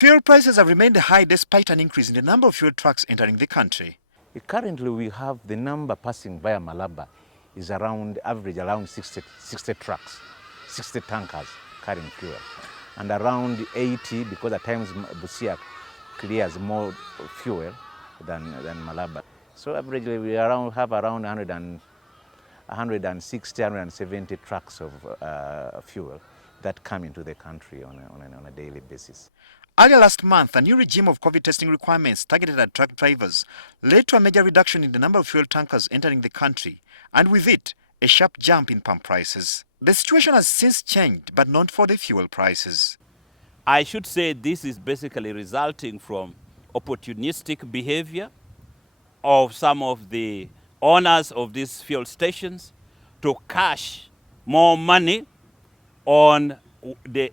Fuel prices have remained high despite an increase in the number of fuel trucks entering the country. Currently, we have the number passing via Malaba is average around 60 trucks, 60 tankers carrying fuel, and around 80 because at times Busia clears more fuel than Malaba. So averagely, we have around 160, 170 trucks of fuel that come into the country on a daily basis. Earlier last month, a new regime of COVID testing requirements targeted at truck drivers led to a major reduction in the number of fuel tankers entering the country, and with it, a sharp jump in pump prices. The situation has since changed, but not for the fuel prices. I should say this is basically resulting from opportunistic behavior of some of the owners of these fuel stations to cash more money on an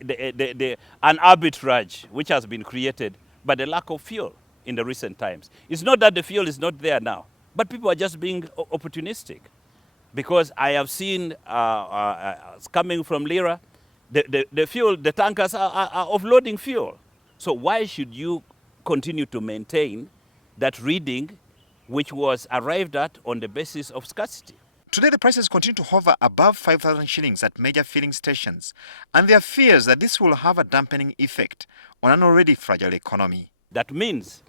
arbitrage which has been created by the lack of fuel in the recent times. It's not that the fuel is not there now, but people are just being opportunistic. Because I have seen coming from Lira, the tankers are offloading fuel. So why should you continue to maintain that reading which was arrived at on the basis of scarcity? Today, the prices continue to hover above 5,000 shillings at major filling stations, and there are fears that this will have a dampening effect on an already fragile economy. That means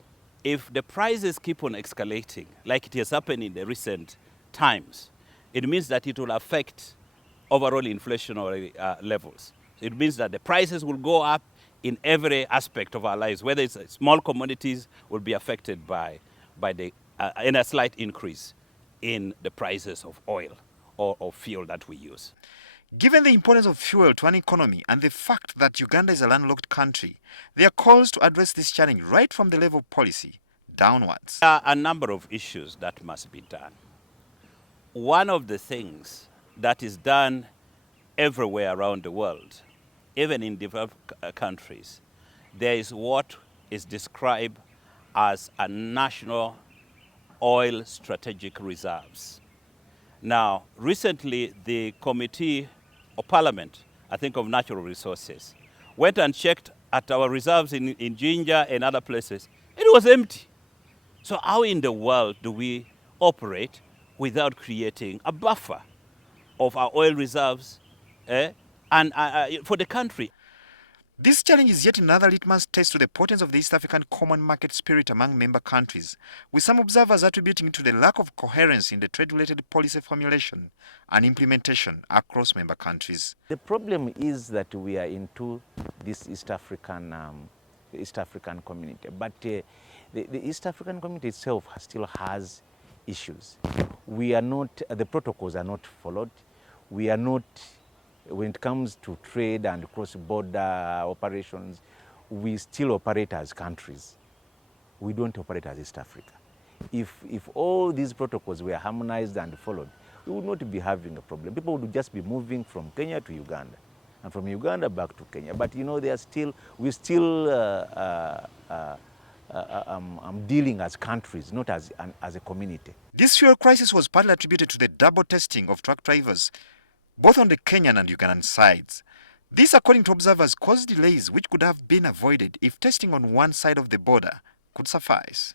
if the prices keep on escalating, like it has happened in the recent times, it means that it will affect overall inflationary levels. It means that the prices will go up in every aspect of our lives, whether it's small commodities will be affected by a slight increase in the prices of oil or fuel that we use. Given the importance of fuel to an economy and the fact that Uganda is a landlocked country, there are calls to address this challenge right from the level of policy downwards. There are a number of issues that must be done. One of the things that is done everywhere around the world, even in developed countries, there is what is described as a national oil strategic reserves. Now, recently, the Committee of Parliament, I think of Natural Resources, went and checked at our reserves in Jinja and other places. It was empty. So how in the world do we operate without creating a buffer of our oil reserves for the country? This challenge is yet another litmus test to the potency of the East African common market spirit among member countries, with some observers attributing it to the lack of coherence in the trade-related policy formulation and implementation across member countries. The problem is that we are into this East African community, but the East African community itself still has issues. We are not, the protocols are not followed. We are not, when it comes to trade and cross-border operations, we still operate as countries. We don't operate as East Africa. If all these protocols were harmonized and followed, we would not be having a problem. People would just be moving from Kenya to Uganda, and from Uganda back to Kenya. But you know, we're still dealing as countries, not as a community. This fuel crisis was partly attributed to the double testing of truck drivers, both on the Kenyan and Ugandan sides. This, according to observers, caused delays which could have been avoided if testing on one side of the border could suffice.